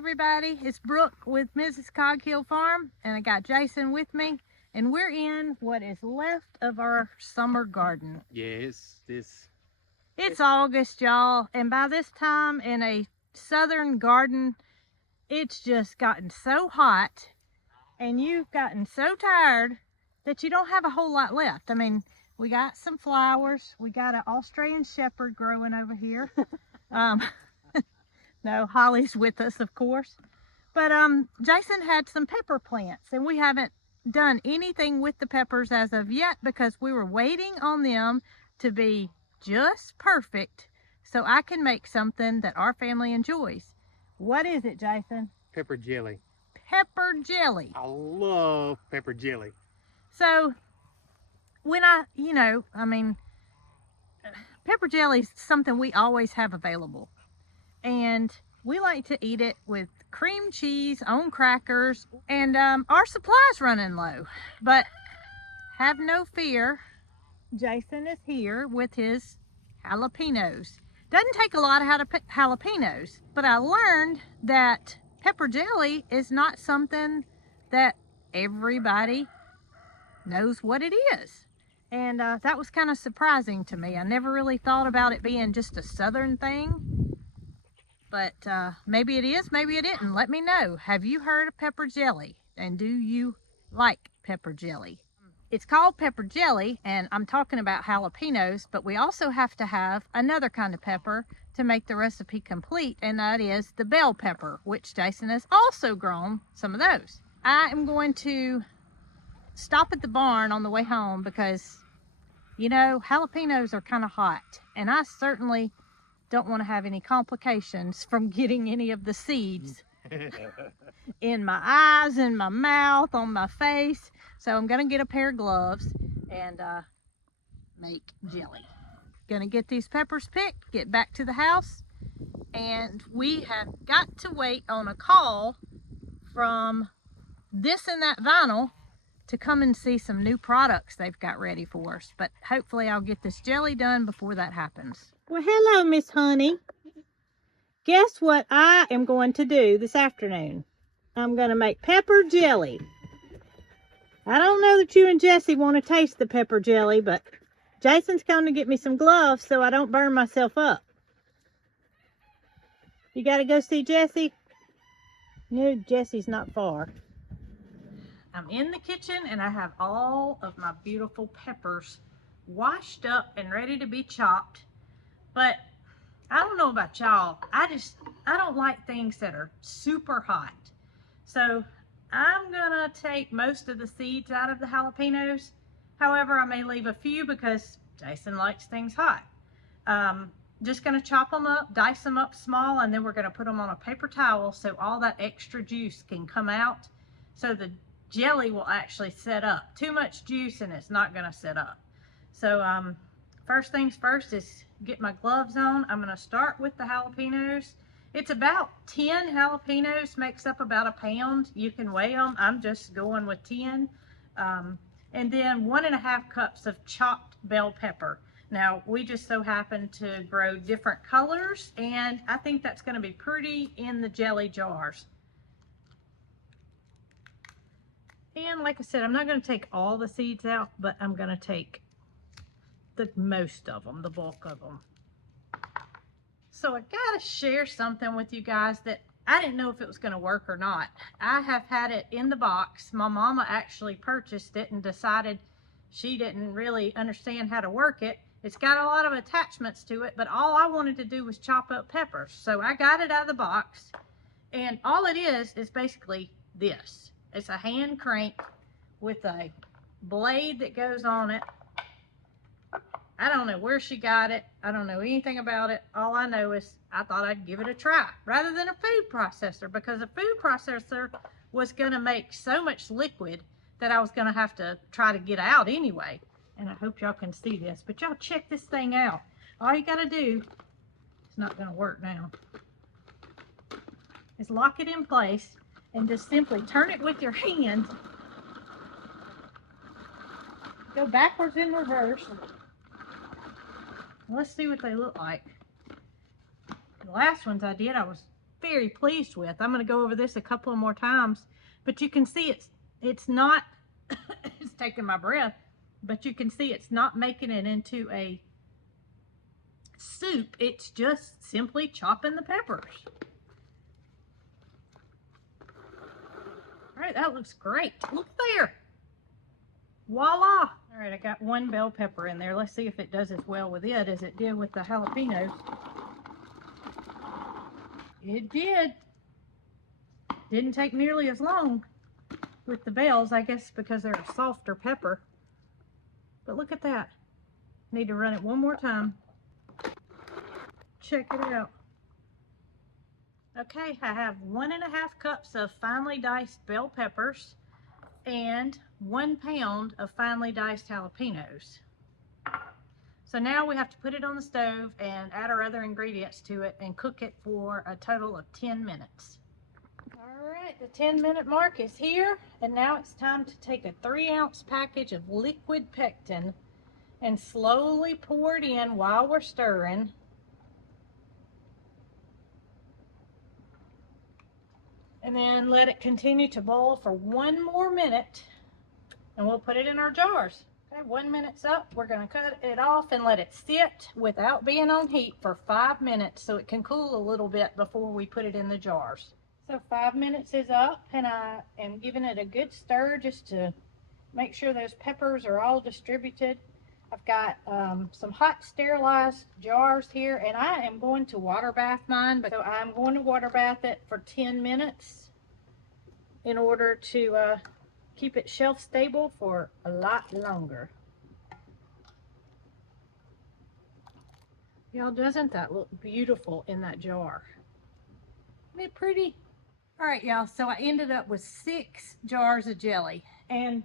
everybody, it's Brooke with Mrs. Cog Hill Farm, and I got Jason with me, and we're in what is left of our summer garden. Yes, It's August, y'all, and by this time in a southern garden, it's just gotten so hot, and you've gotten so tired that you don't have a whole lot left. I mean, we got some flowers, we got an Australian shepherd growing over here. No, Holly's with us, of course. But Jason had some pepper plants, and we haven't done anything with the peppers as of yet because we were waiting on them to be just perfect so I can make something that our family enjoys. What is it, Jason? pepper jelly. Pepper jelly. I love pepper jelly. So when pepper jelly is something we always have available. And we like to eat it with cream cheese on crackers, and our supply's running low. But have no fear, Jason is here with his jalapenos. Doesn't take a lot of jalapenos, but I learned that pepper jelly is not something that everybody knows what it is. And that was kind of surprising to me. I never really thought about it being just a southern thing. But maybe it is, maybe it isn't. Let me know. Have you heard of pepper jelly? And do you like pepper jelly? It's called pepper jelly, and I'm talking about jalapenos, but we also have to have another kind of pepper to make the recipe complete, and that is the bell pepper, which Jason has also grown some of those. I am going to stop at the barn on the way home because, you know, jalapenos are kind of hot, and I certainly don't want to have any complications from getting any of the seeds in my eyes, in my mouth, on my face. So I'm going to get a pair of gloves and make jelly. Going to get these peppers picked, get back to the house, and we have got to wait on a call from This and That Vinyl to come and see some new products they've got ready for us. But hopefully I'll get this jelly done before that happens. Well, hello, Miss Honey. Guess what I am going to do this afternoon? I'm going to make pepper jelly. I don't know that you and Jessie want to taste the pepper jelly, but Jason's coming to get me some gloves so I don't burn myself up. You got to go see Jessie? No, Jessie's not far. I'm in the kitchen and I have all of my beautiful peppers washed up and ready to be chopped. But I don't know about y'all. I don't like things that are super hot. So I'm gonna take most of the seeds out of the jalapenos. However, I may leave a few because Jason likes things hot. Just gonna chop them up, dice them up small, and then we're gonna put them on a paper towel so all that extra juice can come out. So the jelly will actually set up. Too much juice and it's not gonna set up. So first things first is get my gloves on. I'm going to start with the jalapenos. It's about 10 jalapenos, makes up about a pound. You can weigh them. I'm just going with 10. And then 1.5 cups of chopped bell pepper. Now, we just so happen to grow different colors, and I think that's going to be pretty in the jelly jars. And like I said, I'm not going to take all the seeds out, but I'm going to take most of them, the bulk of them. So I gotta share something with you guys that I didn't know if it was going to work or not. I have had it in the box. My mama actually purchased it and decided she didn't really understand how to work it. It's got a lot of attachments to it, but all I wanted to do was chop up peppers. So I got it out of the box, and all it is basically this. It's a hand crank with a blade that goes on it. I don't know where she got it. I don't know anything about it. All I know is I thought I'd give it a try rather than a food processor, because a food processor was going to make so much liquid that I was going to have to try to get out anyway. And I hope y'all can see this, but y'all check this thing out. All you got to do, it's not going to work now, is lock it in place and just simply turn it with your hand. Go backwards and reverse. Let's see what they look like. The last ones I did, I was very pleased with. I'm going to go over this a couple of more times, but you can see it's not, it's taking my breath, but you can see it's not making it into a soup. It's just simply chopping the peppers. All right, that looks great. Look there. Voila. All right, I got one bell pepper in there. Let's see if it does as well with it as it did with the jalapenos. It did. Didn't take nearly as long with the bells, I guess because they're a softer pepper. But look at that. Need to run it one more time. Check it out. Okay, I have 1.5 cups of finely diced bell peppers and 1 pound of finely diced jalapenos. So now we have to put it on the stove and add our other ingredients to it and cook it for a total of 10 minutes. All right, the 10-minute mark is here, and now it's time to take a 3-ounce package of liquid pectin and slowly pour it in while we're stirring. And then let it continue to boil for 1 more minute, and we'll put it in our jars. Okay, 1 minute's up. We're going to cut it off and let it sit without being on heat for 5 minutes so it can cool a little bit before we put it in the jars. So 5 minutes is up, and I am giving it a good stir just to make sure those peppers are all distributed. I've got some hot sterilized jars here, and I am going to water bath mine, but so I'm going to water bath it for 10 minutes in order to keep it shelf stable for a lot longer. Y'all, doesn't that look beautiful in that jar? Isn't it pretty? All right, y'all, so I ended up with 6 jars of jelly, and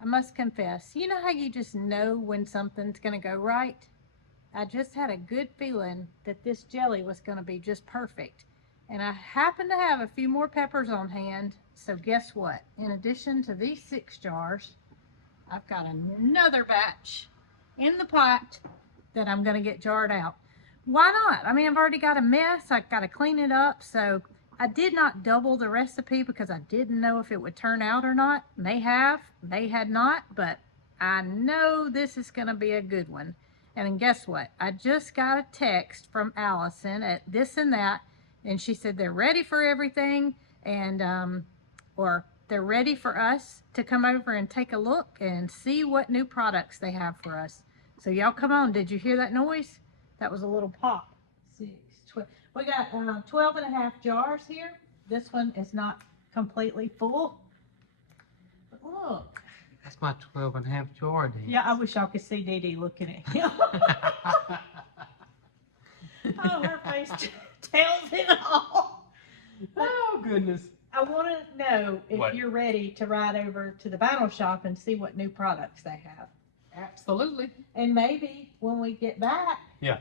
I must confess, you know how you just know when something's going to go right? I just had a good feeling that this jelly was going to be just perfect. And I happen to have a few more peppers on hand, so guess what? In addition to these 6 jars, I've got another batch in the pot that I'm going to get jarred out. Why not? I mean, I've already got a mess. I've got to clean it up, so I did not double the recipe because I didn't know if it would turn out or not. May have, may had not, but I know this is going to be a good one. And guess what? I just got a text from Allison at This and That, and she said they're ready for everything, and or they're ready for us to come over and take a look and see what new products they have for us. So y'all come on. Did you hear that noise? That was a little pop. 6, 12. We got 12.5 jars here. This one is not completely full. But look. That's my 12.5 jar, Dan. Yeah, I wish y'all could see Dee Dee looking at him. Oh, her face tells it all. Oh, goodness. I want to know if What? you're ready to ride over to the vinyl shop and see what new products they have. Absolutely. And maybe when we get back, Yeah.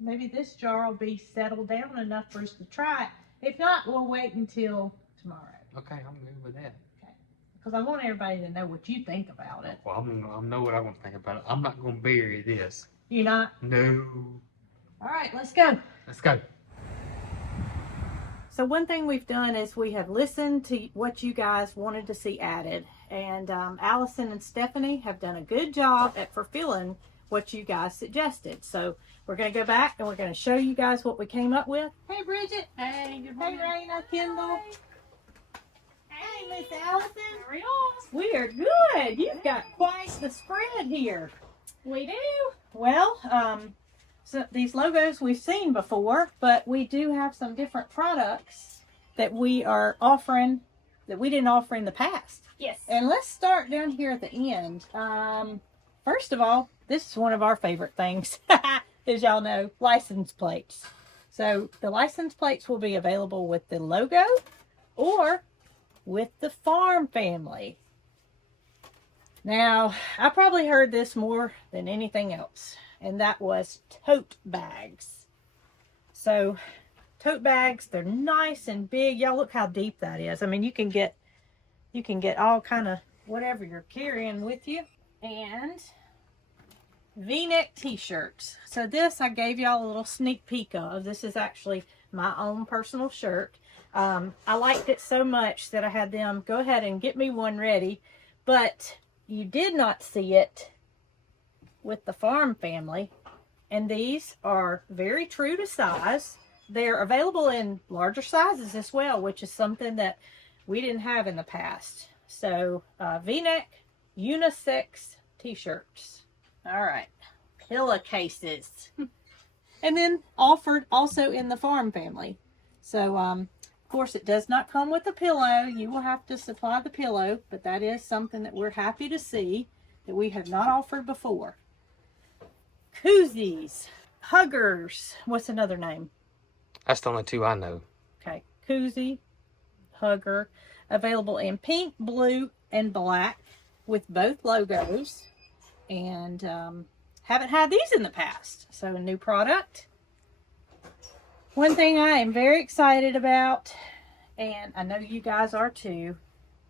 maybe this jar will be settled down enough for us to try it. If not, we'll wait until tomorrow. Okay, I'm good with that. Okay. Because I want everybody to know what you think about it. Well, I know what I'm going to think about it. I'm not going to bury this. You not? No. All right, let's go. Let's go. So one thing we've done is we have listened to what you guys wanted to see added. And Allison and Stephanie have done a good job at fulfilling what you guys suggested. So we're going to go back and we're going to show you guys what we came up with. Hey, Bridget. Hey, good morning. Hey, Raina, Kendall. Hey, Miss Allison. How are y'all? We are good. You've got quite the spread here. We do. Well, so these logos we've seen before, but we do have some different products that we are offering that we didn't offer in the past. Yes. And let's start down here at the end. First of all, this is one of our favorite things, as y'all know, license plates. So the license plates will be available with the logo or with the farm family. Now, I probably heard this more than anything else, and that was tote bags. So tote bags, they're nice and big. Y'all look how deep that is. I mean, you can get all kind of whatever you're carrying with you. And V-neck t-shirts. So this I gave y'all a little sneak peek of. This is actually my own personal shirt. I liked it so much that I had them go ahead and get me one ready, but you did not see it with the farm family, and these are very true to size. They're available in larger sizes as well, which is something that we didn't have in the past. So V-neck unisex t-shirts. All right, pillowcases. And then offered also in the farm family. So of course it does not come with a pillow. You will have to supply the pillow, but that is something that we're happy to see that we have not offered before. Koozies, huggers. What's another name? That's the only two I know. Okay, koozie, hugger, available in pink, blue, and black with both logos. And haven't had these in the past, so a new product. One thing I am very excited about, and I know you guys are too,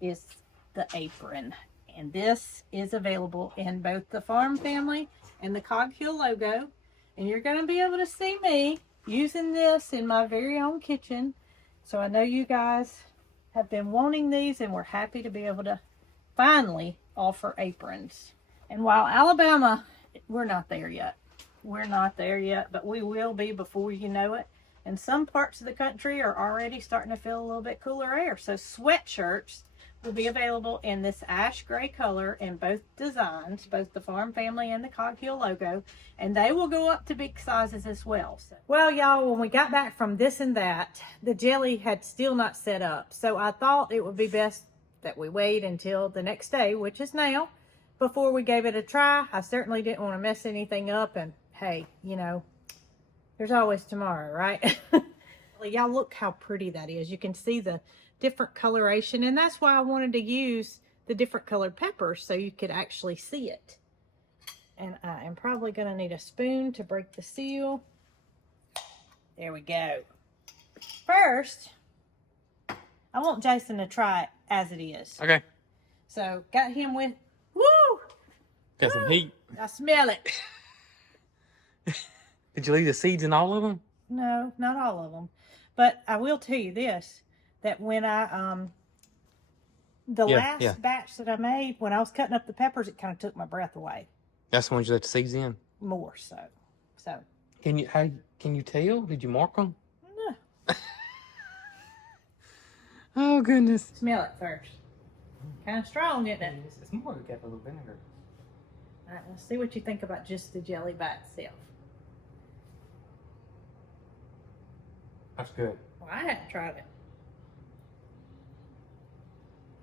is the apron. And this is available in both the farm family and the Cog Hill logo. And you're going to be able to see me using this in my very own kitchen. So I know you guys have been wanting these, and we're happy to be able to finally offer aprons. And while Alabama, we're not there yet. We're not there yet, but we will be before you know it. And some parts of the country are already starting to feel a little bit cooler air. So sweatshirts will be available in this ash gray color in both designs, both the farm family and the Cog Hill logo. And they will go up to big sizes as well. So, well, y'all, when we got back from this and that, the jelly had still not set up. So I thought it would be best that we wait until the next day, which is now, before we gave it a try. I certainly didn't want to mess anything up, and hey, you know, there's always tomorrow, right? Y'all look how pretty that is. You can see the different coloration, and that's why I wanted to use the different colored peppers so you could actually see it. And I am probably going to need a spoon to break the seal. There we go. First, I want Jason to try it as it is. Okay. So got him with, woo! Got some heat. I smell it. Did you leave the seeds in all of them? No, not all of them. But I will tell you this, that when I, the last batch that I made, when I was cutting up the peppers, it kind of took my breath away. That's the ones you left the seeds in? More so. So. Can you tell? Did you mark them? No. Oh, goodness. Smell it first. Kind of strong, isn't it? It's more like got a little vinegar. All right, let's see what you think about just the jelly by itself. That's good. Well, I hadn't tried it.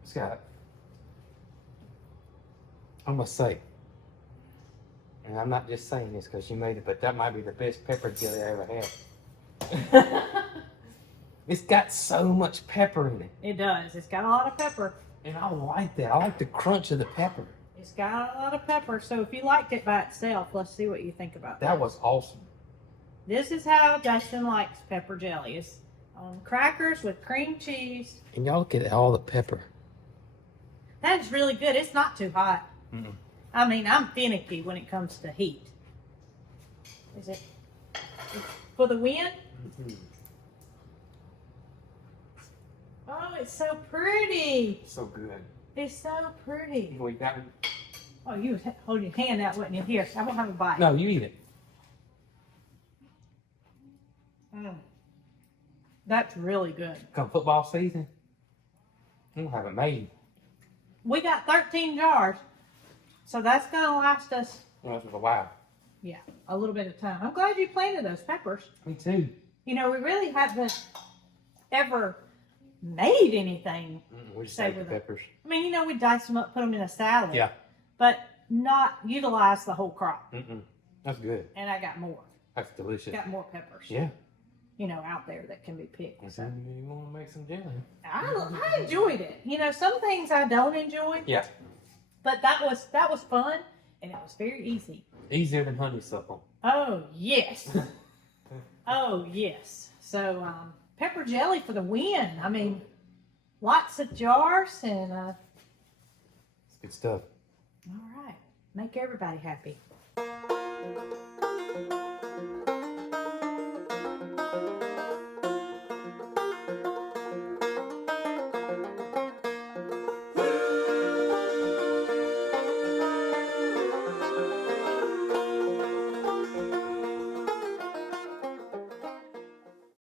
It's got, I must say, and I'm not just saying this because you made it, but that might be the best pepper jelly I ever had. It's got so much pepper in it. It does. It's got a lot of pepper. And I like that. I like the crunch of the pepper. It's got a lot of pepper. So if you liked it by itself, let's see what you think about that. That was awesome. This is how Justin likes pepper jelly. It's on crackers with cream cheese. And y'all look at all the pepper. That is really good. It's not too hot. Mm-mm. I mean, I'm finicky when it comes to heat. Is it for the win? Mm-hmm. Oh, it's so pretty. So good. It's so pretty. We got it. Oh, you was holding your hand out, wasn't you? Here, I won't have a bite. No, you eat it. That's really good. Come football season, we'll have it made. We got 13 jars, so that's going to last us, Well, that's for a while. yeah, a little bit of time. I'm glad you planted those peppers. Me too. You know, we really haven't ever made anything. We just Say ate the with it. peppers. I mean, you know, we dice them up, put them in a salad. Yeah. But not utilize the whole crop. That's good. And I got more. That's delicious. Got more peppers. Yeah. You know, out there that can be picked. So you want to make some jelly? I enjoyed it. You know, some things I don't enjoy. Yeah. But that was fun, and it was very easy. Easier than honeysuckle. Oh yes. Oh yes. So pepper jelly for the win. I mean, lots of jars and It's good stuff. all right. Make everybody happy.